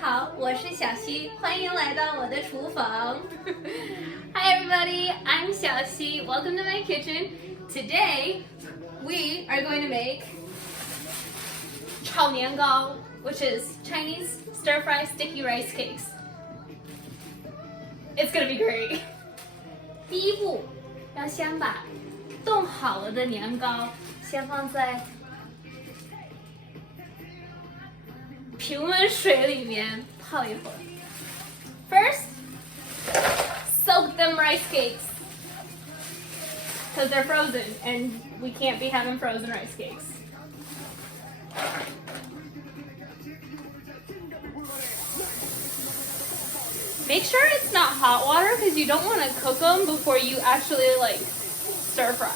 好，我是小西，欢迎来到我的厨房。Hi everybody, I'm 小西. Welcome to my kitchen. Today, we are going to make 炒年糕, which is Chinese stir-fry sticky rice cakes. It's gonna be great. 第一步，要先把冻好了的年糕先放在平温水里面泡一会儿。First, soak them rice cakes because they're frozen and we can't be having frozen rice cakes. Make sure it's not hot water because you don't want to cook them before you actually like stir fry.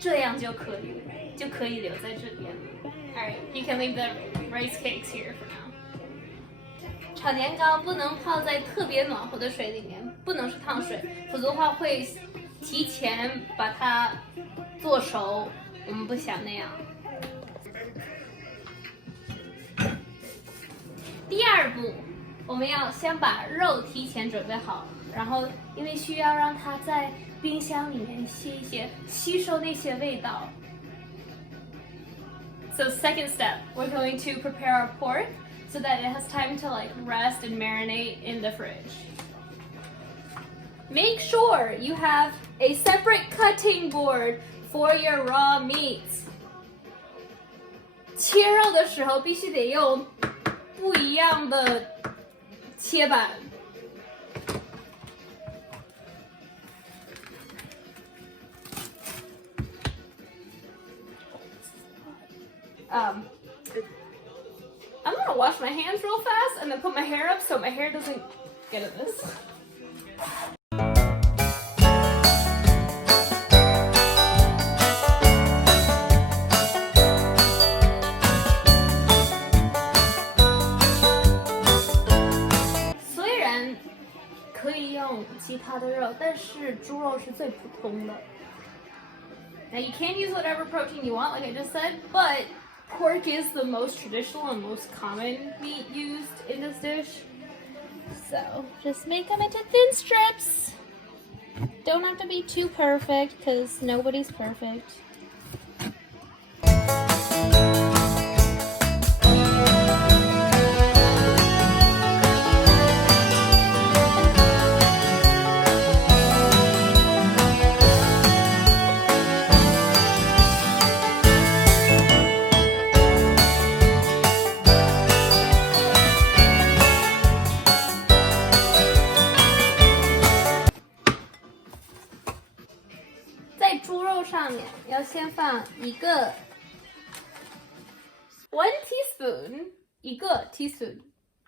这样就可以留在这边了。Alright, you can leave the rice cakes here for now. 炒年糕不能泡在特别暖和的水里面，不能是烫水，否则的话会提前把它做熟，我们不想那样。第二步，我们要先把肉提前准备好，然后因为需要让它在冰箱里面吸收那些味道。So second step, we're going to prepare our pork so that it has time to like rest and marinate in the fridge. Make sure you have a separate cutting board for your raw meats. 切肉的时候必须得用不一样的切板。I'm gonna wash my hands real fast and then put my hair up so my hair doesn't get in this. 虽然可以用其他的肉，但是猪肉是最普通的。Now you can use whatever protein you want, like I just said, but pork is the most traditional and most common meat used in this dish. So just make them into thin strips. Don't have to be too perfect because nobody's perfect. One teaspoon 一个 teaspoon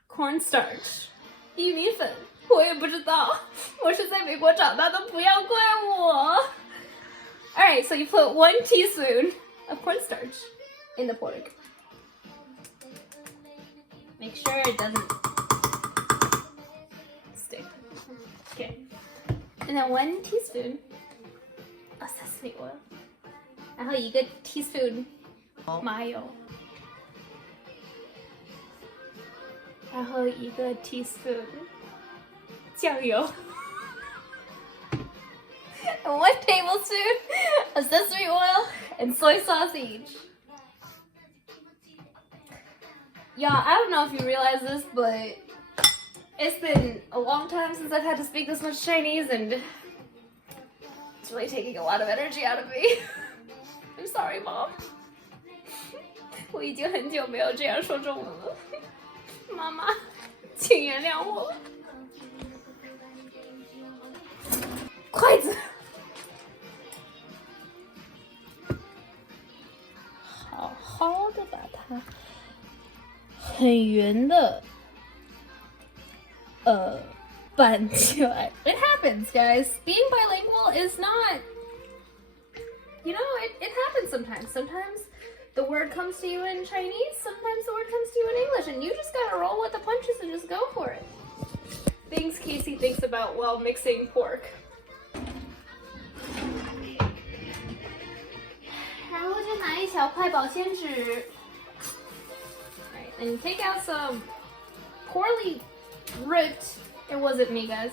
cornstarch 薏米粉，我也不知道，我是在美国长大的，不要怪我。Alright, so you put 1 teaspoon of cornstarch in the pork. Make sure it doesn't stick. Okay. And then 1 teaspoon of sesame oil. 然后1个 teaspoon 麻油，然后1个 teaspoon 酱油and 1 tablespoon of sesame oil and soy sauce each. Yeah, I don't know if you realize this, but it's been a long time since I've had to speak this much Chinese, and it's really taking a lot of energy out of me. I'm sorry, Mom. 我已经很久没有这样说中文了，妈妈，请原谅我。筷子，好好的把它很圆的拌起来。It happens, guys. Being bilingual is not. You know, it happens sometimes. Sometimes the word comes to you in Chinese, sometimes the word comes to you in English, and you just gotta roll with the punches and just go for it. Things Casey thinks about while mixing pork. 然后再拿一小块保鲜纸 and you take out some poorly ripped, it wasn't me guys,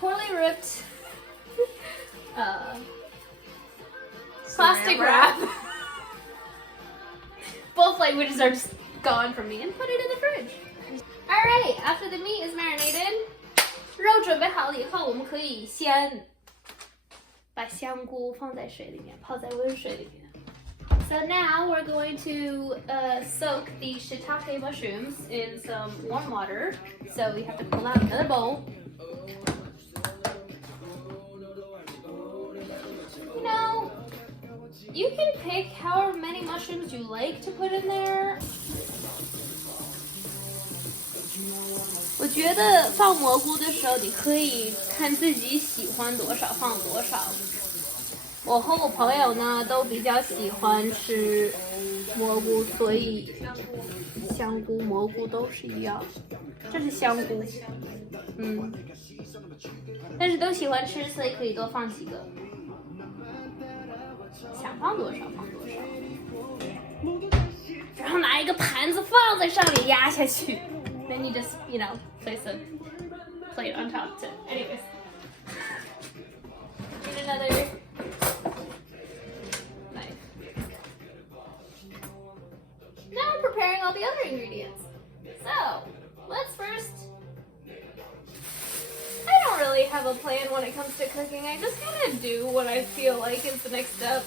poorly ripped plastic wrap. Both languages are just gone from me, and put it in the fridge. Alright, after the meat is marinated, 肉准备好了以后，我们可以先把香菇放在水里面，泡在温水里面。So now we're going to soak the shiitake mushrooms in some warm water. So we have to pull out another bowl. You know, you can pick however many mushrooms you like to put in there. 我觉得放蘑菇的时候，你可以看自己喜欢多少放多少。我和我朋友呢都比较喜欢吃蘑菇，所以香菇、蘑菇都是一样。这是香菇，但是都喜欢吃，所以可以多放几个。想放多少放多少，然后拿一个盘子放在上面压下去。Then you just, you know, place a plate on top to. Anyways. Need another knife. Now I'm preparing all the other ingredients. So, let's first. I don't really have a plan when it comes to cooking. I just kind of do what I feel like is the next step.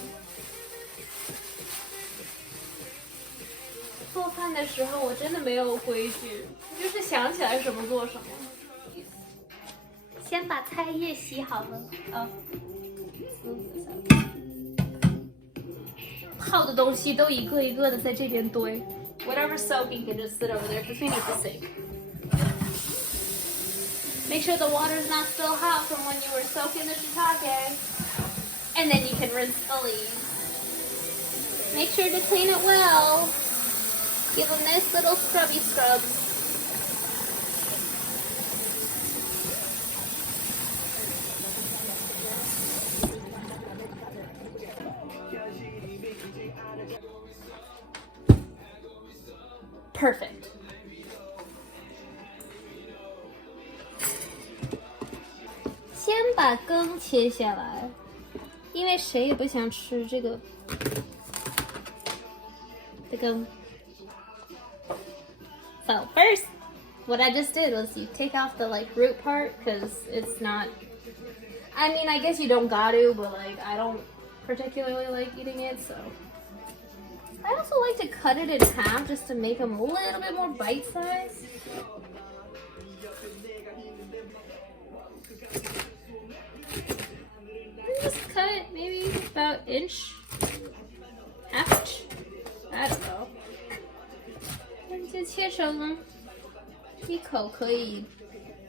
做饭的时候我真的没有规矩，就是想起来什么做什么。先把菜叶洗好了，泡的东西都一个一个的在这边堆。Whatever soaking can just sit over there because we need the sink. Make sure the water is not still hot from when you were soaking the shiitake, and then you can rinse the leaves. Make sure to clean it well. Give a nice little scrubby scrub. Perfect.先把羹切下来，因为谁也不想吃这个羹。So first, what I just did was you take off the like root part because it's not. I mean, I guess you don't got to, but like I don't particularly like eating it, so. I also like to cut it in half just to make them a little bit more bite-sized. Just cut it maybe about inch, half inch. I don't know. 就切成一口可以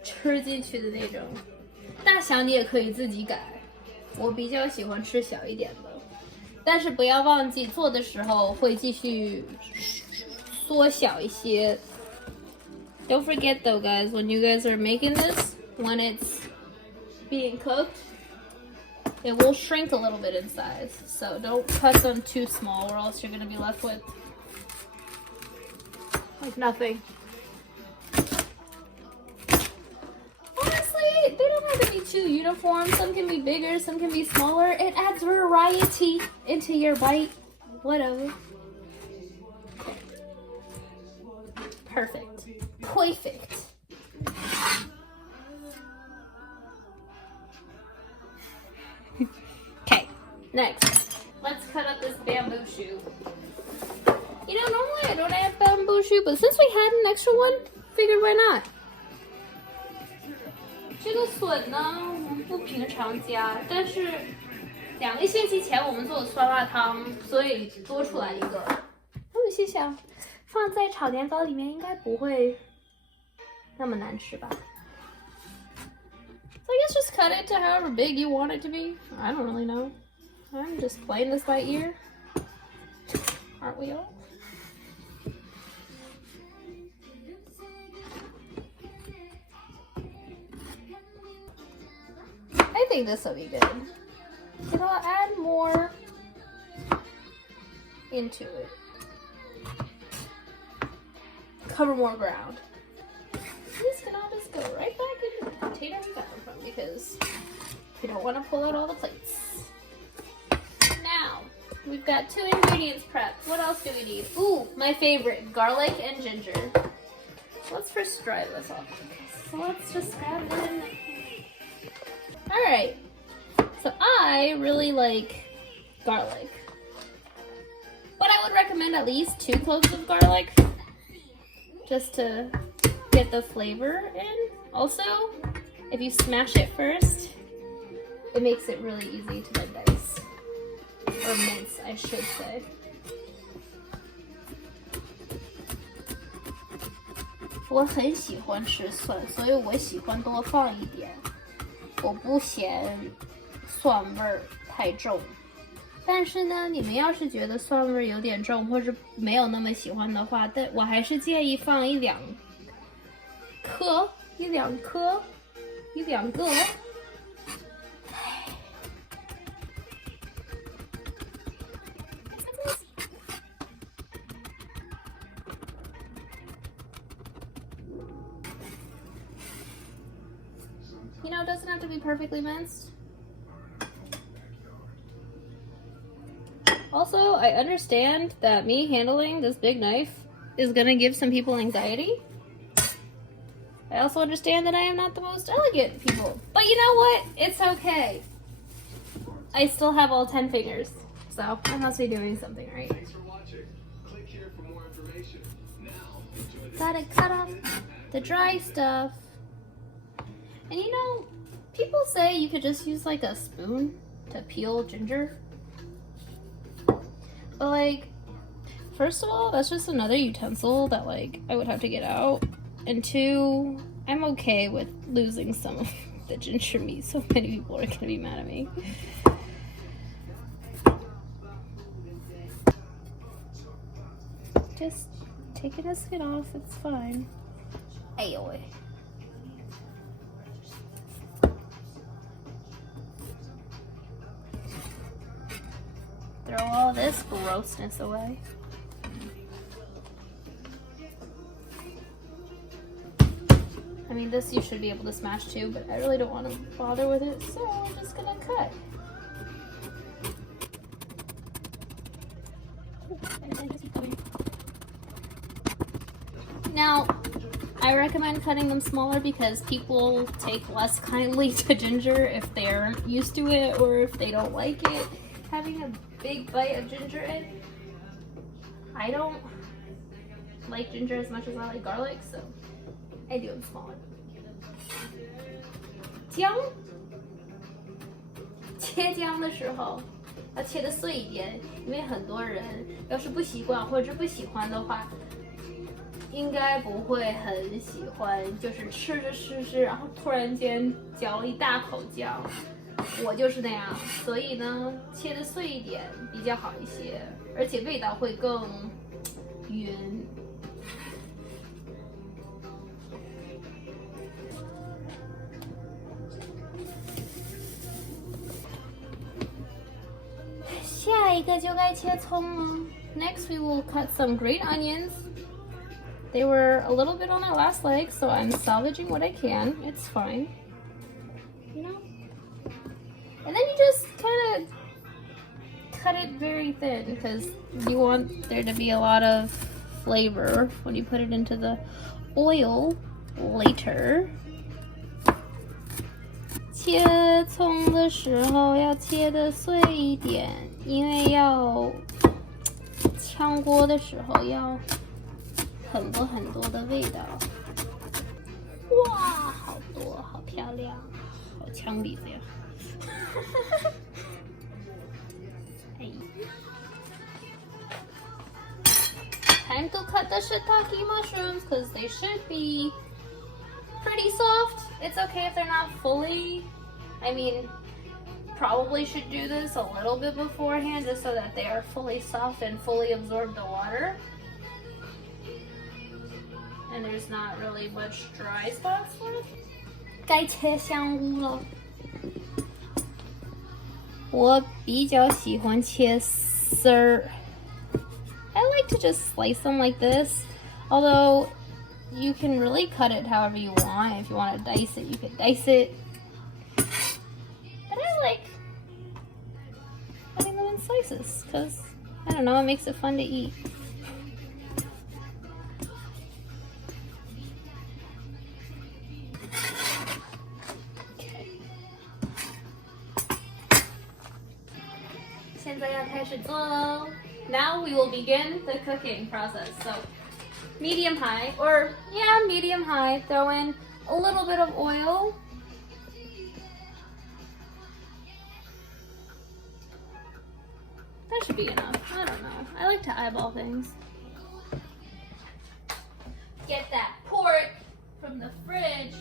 吃进去的那种，大小你也可以自己改。我比较喜欢吃小一点的，但是不要忘记做的时候会继续缩小一些。Don't forget though, guys, when you guys are making this, when it's being cooked, it will shrink a little bit in size. So don't cut them too small, or else you're gonna be left with like nothing. Honestly, they don't have to be too uniform. Some can be bigger, some can be smaller. It adds variety into your bite. Whatever. Perfect. Perfect. Okay, next. Let's cut up this bamboo shoot. You know, normally I don't add bamboo shoot, but since we had an extra one, figured why not. 这个笋呢，我们不平常加，但是2个星期前我们做的酸辣汤，所以多出来一个。我心想，放在炒年糕里面应该不会那么难吃吧 So I guess just cut it to however big you want it to be. I don't really know. I'm just playing this by ear. Aren't we all? I think this will be good. And I'll add more into it. cover more ground. This can all just go right back in the container we got them from because we don't want to pull out all the plates. Now, we've got 2 ingredients prepped. What else do we need? Ooh, my favorite, garlic and ginger. Let's first dry this off. Okay, so let's just grab it in. Alright, so I really like garlic. But I would recommend at least 2 cloves of garlic just to get the flavor in. Also, if you smash it first, it makes it really easy to then dice. Or mince, I should say.我很喜欢吃蒜，所以我喜欢多放一点。我不嫌蒜味儿太重。但是呢，你们要是觉得蒜味有点重，或者没有那么喜欢的话，但我还是建议放1-2颗，1-2颗，1-2个。You know, it doesn't have to be perfectly minced. Also, I understand that me handling this big knife is gonna give some people anxiety. I also understand that I am not the most elegant people. But you know what? It's okay. I still have all 10 fingers. So I must be doing something right. Thanks for watching. Click here for more information. Now, enjoy the Gotta cut off the dry stuff. And you know, people say you could just use like a spoon to peel ginger. But like, first of all, that's just another utensil that like I would have to get out. And 2, I'm okay with losing some of the ginger meat. So many people are gonna be mad at me. Just taking a skin off, it's fine. Ayoy. Throw all this grossness away. I mean, this you should be able to smash too, but I really don't want to bother with it, so I'm just gonna cut. Now, I recommend cutting them smaller because people take less kindly to ginger if they aren't used to it or if they don't like it. Having a big bite of ginger in. I don't like ginger as much as I like garlic, so I do them smaller. 姜，切姜的时候要切的碎一点，因为很多人要是不习惯或者不喜欢的话，应该不会很喜欢，就是吃着吃着，然后突然间嚼了一大口姜。我就是那样，所以呢，切的碎一点比较好一些，而且味道会更匀。下一个就该切葱了。Next, we will cut some green onions. They were a little bit on their last leg, so I'm salvaging what I can. It's fine. You know? And then you just kind of cut it very thin because you want there to be a lot of flavor when you put it into the oil later. 切葱的时候要切得碎一点，因为要炝锅的时候要很多很多的味道。哇，好多，好漂亮，好枪鼻子呀！Time to cut the shiitake mushrooms because they should be pretty soft. It's okay if they're not fully. I mean, probably should do this a little bit beforehand just so that they are fully soft and fully absorb the water. And there's not really much dry spots left. 该切香菇了。我比较喜欢切丝儿。I like to just slice them like this. Although you can really cut it however you want. If you want to dice it, you can dice it. But I like cutting them in slices because, I don't know, it makes it fun to eat. Okay. 现在要开始做喽。Now we will begin the cooking process. So, medium high, or yeah, medium high. Throw in a little bit of oil. That should be enough. I don't know. I like to eyeball things. Get that pork from the fridge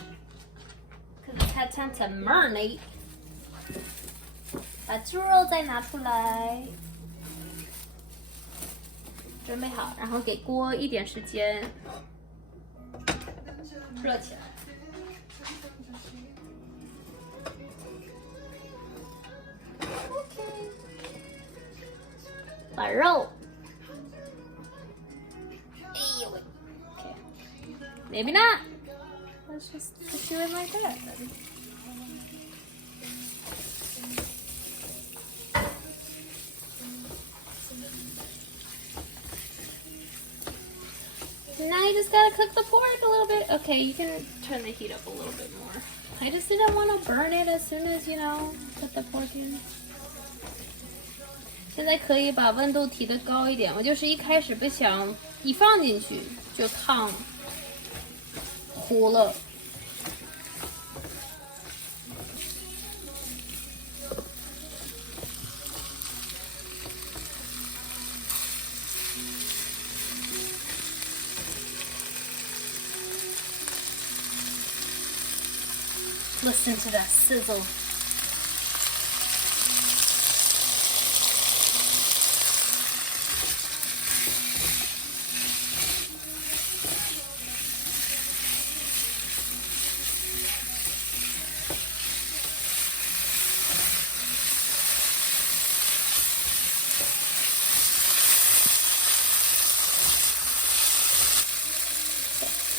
because it's had time to marinate. 把猪肉再拿出来，准备好，然后给锅一点时间热起来。把肉，哎呦喂 ，okay, maybe not. Let's just do it like that. Now you just gotta cook the pork a little bit. Okay, you can turn the heat up a little bit more. I just didn't want to burn it as soon as, you know, put the pork in. 现在可以把温度提得高一点，我就是一开始不想一放进去就烫糊了。Listen to that sizzle.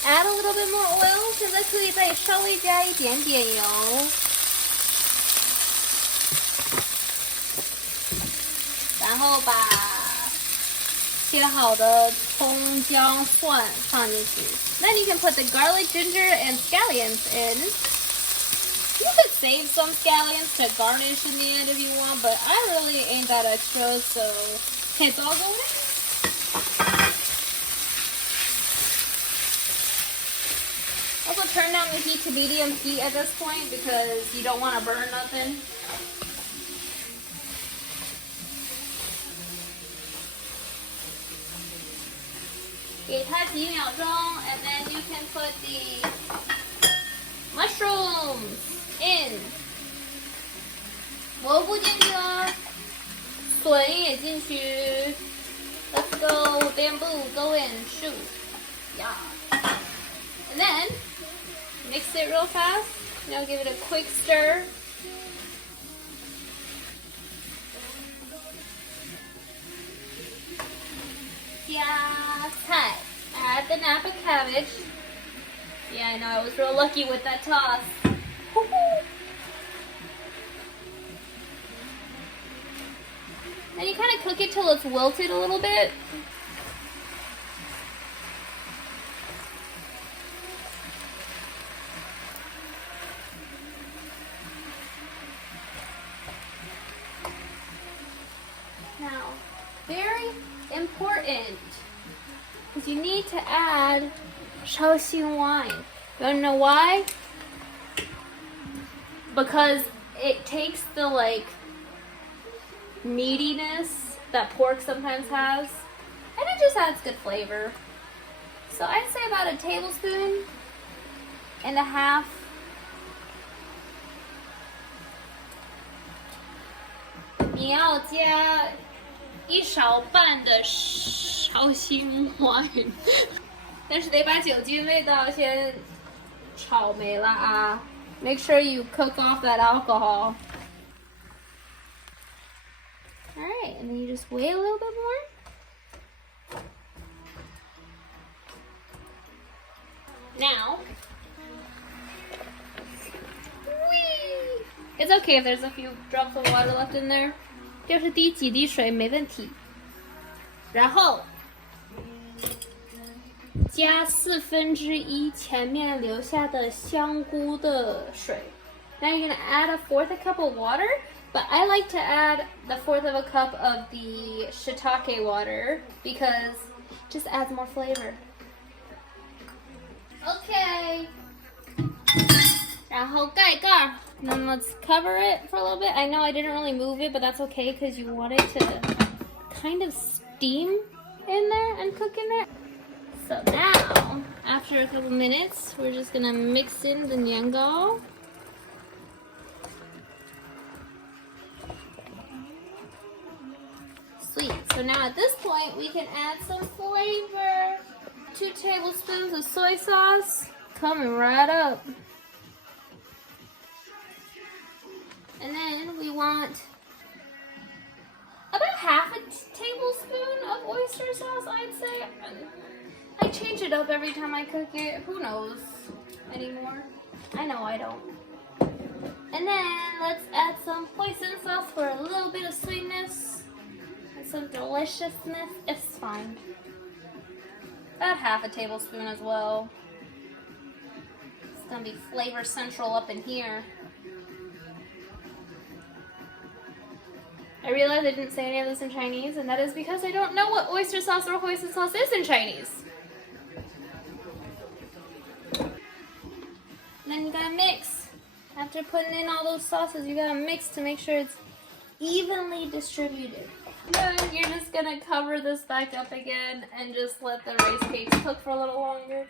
Add a little bit more oil. 现在可以再稍微加一点点油。然后把切好的葱、姜、蒜放进去。Then you can put the garlic, ginger, and scallions in. You could save some scallions to garnish in the end if you want, but I really ain't that extra, so it's all going in. Also, turn down the heat to medium heat at this point because you don't want to burn nothing. Give it 几秒钟, and then you can put the mushrooms in. 蘑菇进去了，笋也进去。Let's go, bamboo, go in, shoot. Yeah. And then mix it real fast. Now give it a quick stir. Add the Napa cabbage. Yeah, I know, I was real lucky with that toss. And you kind of cook it till it's wilted a little bit. Now, very important, because you need to add Shaoxing wine. You want to know why? Because it takes the like meatiness that pork sometimes has, and it just adds good flavor. So I'd say about a tablespoon and a half. You要加1勺半的Shaoxing wine， 但是得把酒精味道先炒没了啊。Make sure you cook off that alcohol. Alright, and then you just wait a little bit more. Now, whee! It's okay if there's a few drops of water left in there. 就是滴几滴水没问题。然后加1/4前面留下的香菇的水。Now you're gonna add 1/4 cup of water, but I like to add 1/4 cup of the shiitake water because it just adds more flavor. Okay. 然后盖盖。And then let's cover it for a little bit. I know I didn't really move it, but that's okay because you want it to kind of steam in there and cook in there. So now, after a couple minutes, we're just gonna mix in the niangao. Sweet. So now at this point, we can add some flavor. 2 tablespoons of soy sauce. Coming right up. And then we want about 1/2 tablespoon of oyster sauce, I'd say. I change it up every time I cook it. Who knows anymore? I know I don't. And then let's add some hoisin sauce for a little bit of sweetness and some deliciousness. It's fine. About 1/2 tablespoon as well. It's gonna be flavor central up in here. I realized I didn't say any of this in Chinese, and that is because I don't know what oyster sauce or hoisin sauce is in Chinese. And then you gotta mix. After putting in all those sauces, you gotta mix to make sure it's evenly distributed. Then you're just gonna cover this back up again and just let the rice cakes cook for a little longer.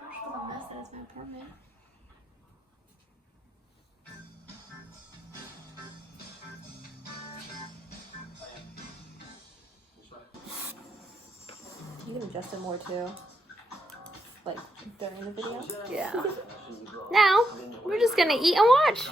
Gosh, what a mess that is my apartment. You can adjust it more too. Like during the video. Yeah. Now, we're just gonna eat and watch.